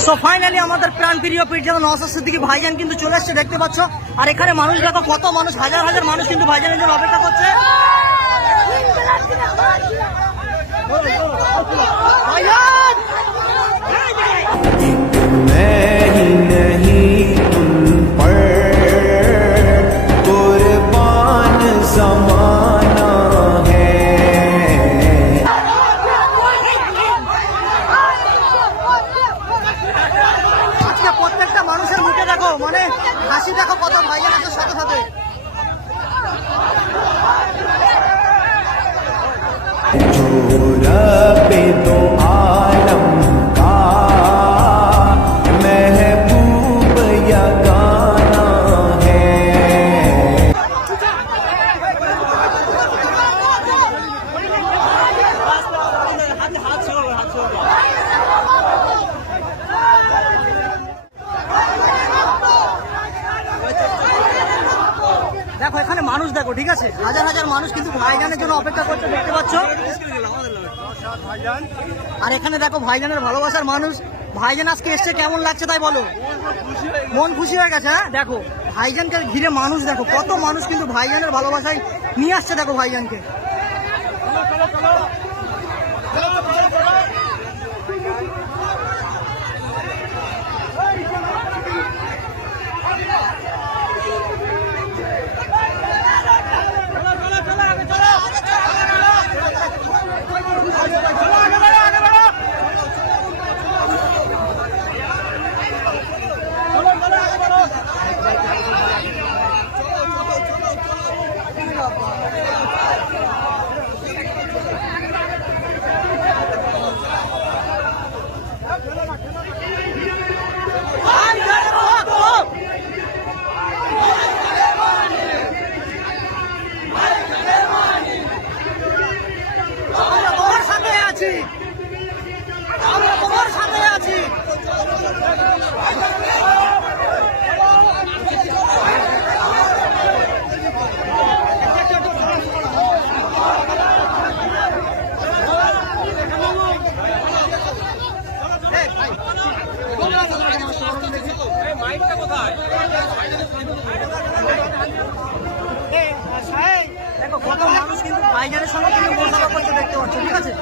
So finally আমাদের প্রাণ প্রিয় পীর যেমন সিদ্দিকী ভাইজান কিন্তু চলে এসছে দেখতে পাচ্ছ আর এখানে মানুষ দেখো কত মানুষ হাজার হাজার মানুষ কিন্তু ভাইজানের জন্য অপেক্ষা করছে ভাইজান! মানে হাসি দেখো কত ভাইয়ের আছে সাথে সাথে। पे মানুষ দেখো, ঠিক আছে? হাজার হাজার মানুষ কিন্তু ভাইজানের জন্য অপেক্ষা করছে, দেখতে পাচ্ছ? আর এখানে দেখো, ভাইজানের ভালোবাসার মানুষ। ভাইজান আজকে এসছে, কেমন লাগছে তাই বলো? মন খুশি হয়ে গেছে হ্যাঁ? দেখো, ভাইজানকে ঘিরে মানুষ দেখো, কত মানুষ কিন্তু ভাইজানের ভালোবাসায় নিয়ে আসছে, দেখো ভাইজানকে। la! দেখো কত মানুষ কিন্তু ভাইজানের সঙ্গে কিন্তু মোকাবিলা করতে দেখতে পাচ্ছ ঠিক আছে?